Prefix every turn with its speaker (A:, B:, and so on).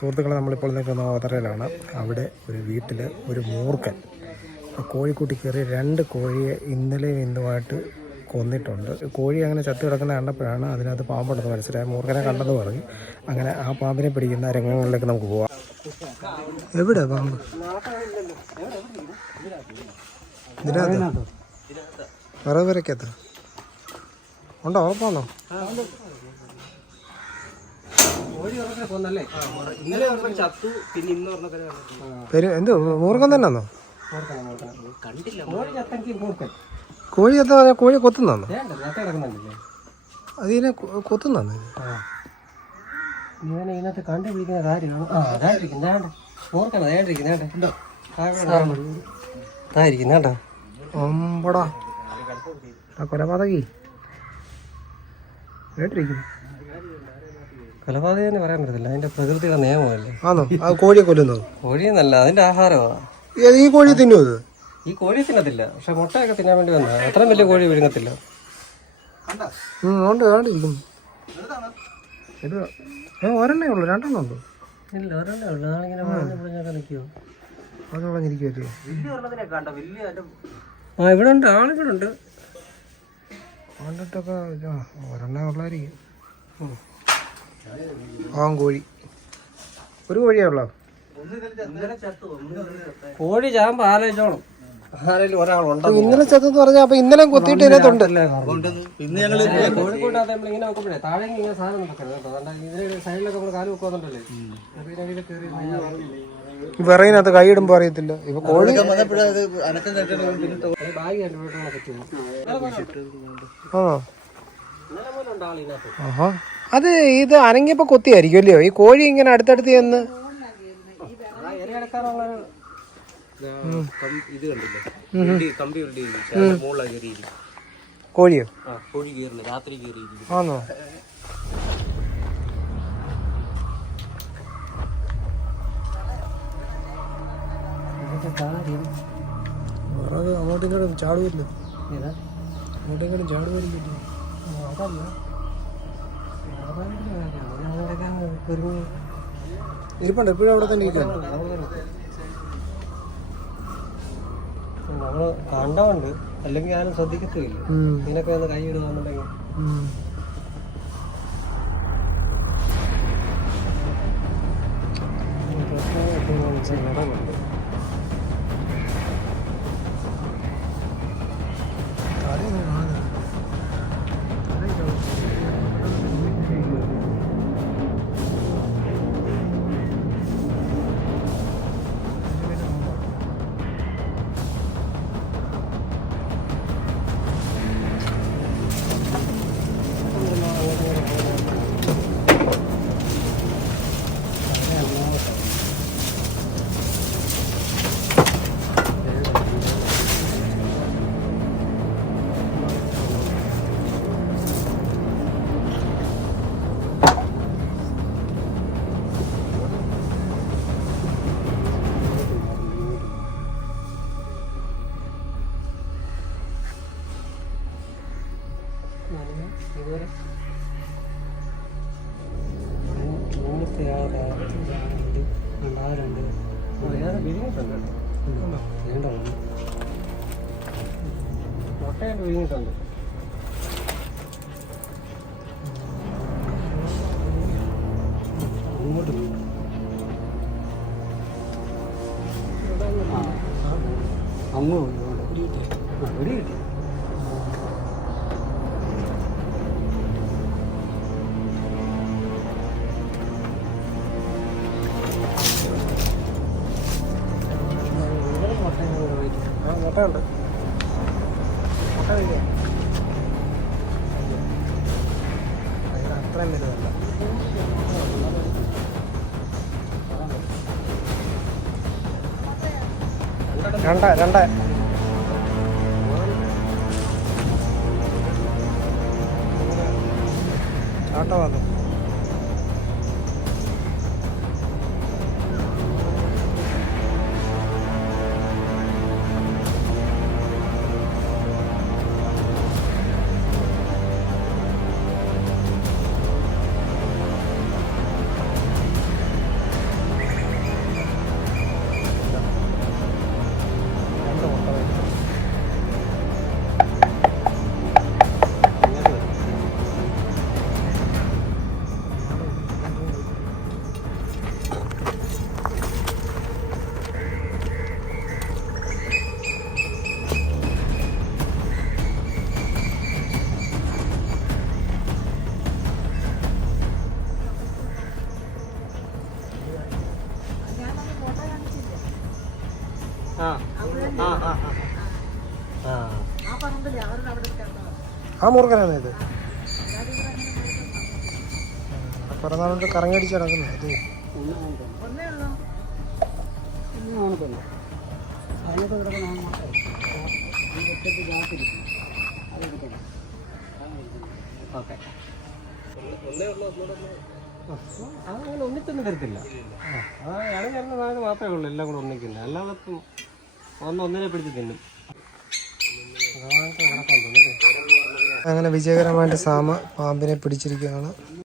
A: സുഹൃത്തുക്കളെ നമ്മളിപ്പോൾ നിൽക്കുന്ന ഓതറയിലാണ് അവിടെ ഒരു വീട്ടിൽ ഒരു മൂർഖൻ. കോഴിക്കൂട്ടി കയറി രണ്ട് കോഴിയെ ഇന്നലെയും ഇന്നുമായിട്ട് കൊന്നിട്ടുണ്ട്. കോഴി അങ്ങനെ ചത്തു കിടക്കുന്ന കണ്ടപ്പോഴാണ് അതിനകത്ത് പാമ്പുണ്ടെന്ന് മനസ്സിലായി. മൂർഖനെ കണ്ടെന്ന് പറഞ്ഞു. അങ്ങനെ ആ പാമ്പിനെ പിടിക്കുന്ന രംഗങ്ങളിലേക്ക് നമുക്ക് പോവാം. എവിടെ പാമ്പ്? ഇതിനകത്ത്? ഉണ്ടോ? ഉറപ്പാണോ?
B: ഇന്നലെ ഒരെണ്ണം ചത്തു പിന്നെ ഇന്ന് ഒരെണ്ണം
A: പേര് എന്ത് മൂർഖൻ തന്നെയാണോ
B: കണ്ടില്ല കോഴി ചത്തെങ്കിൽ
A: കോഴി എത്താ പറഞ്ഞാൽ കോഴി കൊത്തുന്നോ
B: വേണ്ട ചത്ത കിടക്കുന്നുണ്ടല്ലേ?
A: അതിനെ
B: ഇവനെ ഇതിനകത്ത് കണ്ടുപിടിക്കുന്ന കാര്യമാണ്. ആ
A: കൊലപാതകി. കേട്ടിരിക്കുന്നു
B: കൊലപാതകം എന്ന് പറയാൻ പറ്റത്തില്ല. അതിന്റെ പ്രകൃതിയുടെ നിയമമല്ലേ?
A: ആണോ ആ കോഴിയെ കൊല്ലുന്നത്
B: കോഴിയെന്നല്ല അതിന്റെ ആഹാരമാണ്
A: ഏത് ഈ കോഴി തിന്നു ഇത്?
B: ഈ കോഴി തിന്നത്തില്ല. പക്ഷെ മുട്ടയൊക്കെ തിന്നാൻ വേണ്ടി വന്ന അത്രയും വലിയ കോഴി വിഴുങ്ങത്തില്ല.
A: ഉം, ഉണ്ട് കാണ്ടിരിക്കുന്നു ഇത് ഏ ഒരെണ്ണേ ഉള്ളൂ. രണ്ടെണ്ണം ഉണ്ടോ?
B: ഇല്ല ഒരെണ്ണേ ഉള്ളൂ. നാളിങ്ങനെ വളഞ്ഞ് പിടിഞ്ഞൊക്കെ നിൽക്കുമോ
A: അത് കളഞ്ഞിരിക്കുമല്ലേ
B: ആ ഇവിടെ ഉണ്ട്. ആളുകളുണ്ട്
A: കണ്ടിട്ടൊക്കെ ആ, ഒരെണ്ണേ ഉള്ളായിരിക്കും. ആ കോഴി ഒരു കോഴിയേ ഉള്ളോ?
B: കോഴി ചാകുമ്പോ ആലോചിച്ചോണം
A: ഇന്നലെ ചത്തെന്ന് പറഞ്ഞാൽ അപ്പൊ ഇന്നലെ കൊത്തിയിട്ട് ഇതിനകത്തുണ്ട്.
B: വിറയിനകത്ത് നമ്മൾ ഇങ്ങനെ നോക്കുമ്പോഴേ താഴെ ഇങ്ങനെ സാധനം കേട്ടോ. ഇതിന്റെ സൈഡിലൊക്കെ നമ്മൾ കാൽ വെക്കുന്നുണ്ടല്ലേ കഴിഞ്ഞാൽ
A: കൈ ഇടുമ്പോ അറിയത്തില്ല. ഇപ്പൊ കോഴി
B: ബാഗ് പറ്റുമോ?
A: ആണോ
B: ഇന്നലെ പോലെ ഉണ്ട് ആളിനകത്ത്
A: ആഹാ. അത് ഇത് അനങ്ങിയപ്പോ കൊത്തിയായിരിക്കും അല്ലയോ ഈ കോഴി ഇങ്ങനെ അടുത്തടുത്ത് ചെന്ന്
B: ഇത് കണ്ടില്ലേ? കമ്പി ഉരുട്ടി
A: കോഴിയോ?
B: ആ കോഴി കയറില്ല. രാത്രി
A: ആണോ അങ്ങോട്ടും ഇങ്ങോട്ടും ചാടുമല്ലോ
B: ഏതാ?
A: അങ്ങോട്ടും ഇങ്ങോട്ടും ചാടുമല്ലോ
B: അതല്ല
A: ഇരിപ്പുണ്ട് എപ്പോഴും അവിടെ തന്നെ ഇരിക്കുന്നു.
B: നമ്മൾ കണ്ടോണ്ട് അല്ലെങ്കിൽ ആരും ശ്രദ്ധിക്കത്തില്ല. ഇതിനൊക്കെ ഒന്ന് കൈ ഇടുന്നുണ്ടെങ്കിൽ
A: ഉം.
B: വിരിഞ്ഞിട്ടുണ്ട് അങ്ങോട്ട്. അങ്ങോട്ട് ഒരു കിട്ടി.
A: മുട്ടയുണ്ട്. മുട്ട അത്രയും വലുതല്ല. രണ്ട് രണ്ട് ആട്ടോ വന്നു
B: ആ
A: മുറുകനാണ് ഇത്. പിറന്നാളുകൊണ്ട് കറങ്ങടിച്ച് കിടക്കുന്നത് ഇത്
B: അങ്ങനെ അതങ്ങനെ ഒന്നിച്ചൊന്നും തരത്തില്ല ആ ഇളകി വരുന്ന സാധനം മാത്രമേ ഉള്ളൂ. എല്ലാം കൂടെ ഒന്നിക്കുന്നത് അല്ലാതെ ഇപ്പം ഒന്ന് ഒന്നിനെ പിടിച്ച് തിന്നും.
A: അങ്ങനെ വിജയകരമായിട്ട് സാമ പാമ്പിനെ പിടിച്ചിരിക്കുകയാണ്.